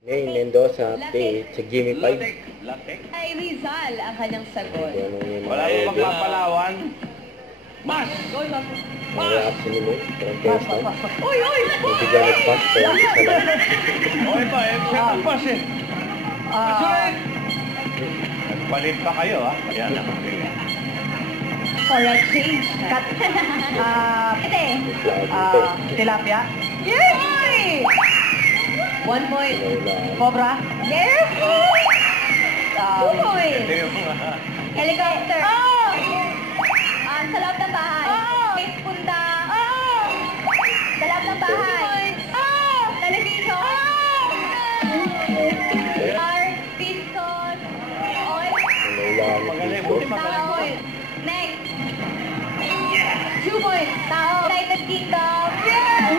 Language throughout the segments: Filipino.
Ngayon, Mendoza update sa Gimme 5. Ay Rizal ang kanyang sagot. Wala mo magpapalawan. Mas! Ang reaction ni Mo, parang test na. Uy! Bigla nag-pass, pero isa lang. Okay pa, siya ang pass eh. Masunod! Nagpalit pa kayo ha? Ayan na. For a change. Tilapia. Yes! 1 point. Cobra. Yes! 2 points. Ito yung Helicopter. Sa loob ng bahay. Punta. Sa loob ng bahay. Television. Car. Piston. Oil. magaling. Buti magaling. Tao. Next. 2 points. Tao. United Kingdom. Yes!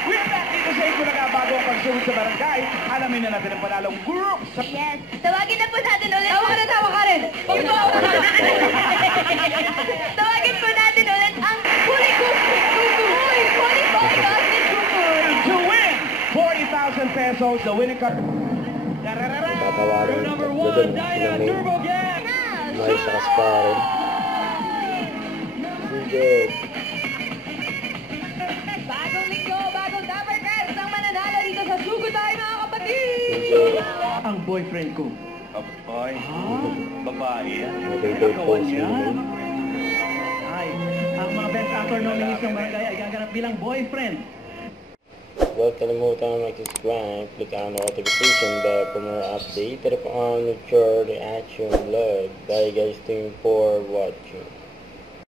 We're back dito sa Ikunaga bago ang pagsunod sa barangay. Alamin na natin ang panalong group sa... Yes. Tawagin na po natin ulit. Tawa ka rin. Tawagin po natin ulit ang Huli Kuku. Huli Austin Kuku. To win 40,000 pesos, the winning card. Tatawarin ng tatlo doon. Sila May. May sa Kasparin. Good. Bagong linggo, bagong Dapper Cats ang mananalo dito sa Sugod tayo mga kapatid. Ang boyfriend ko. Ay, babae yan. Nag-date po si niya. May. Ay, ang mga best actor nominees ng barangay ay gaganap bilang boyfriend. Huwag kalimutan mag-subscribe, click on the notification bell for more update. Tara po on the reaction vlog. Bye guys, thank you for watching.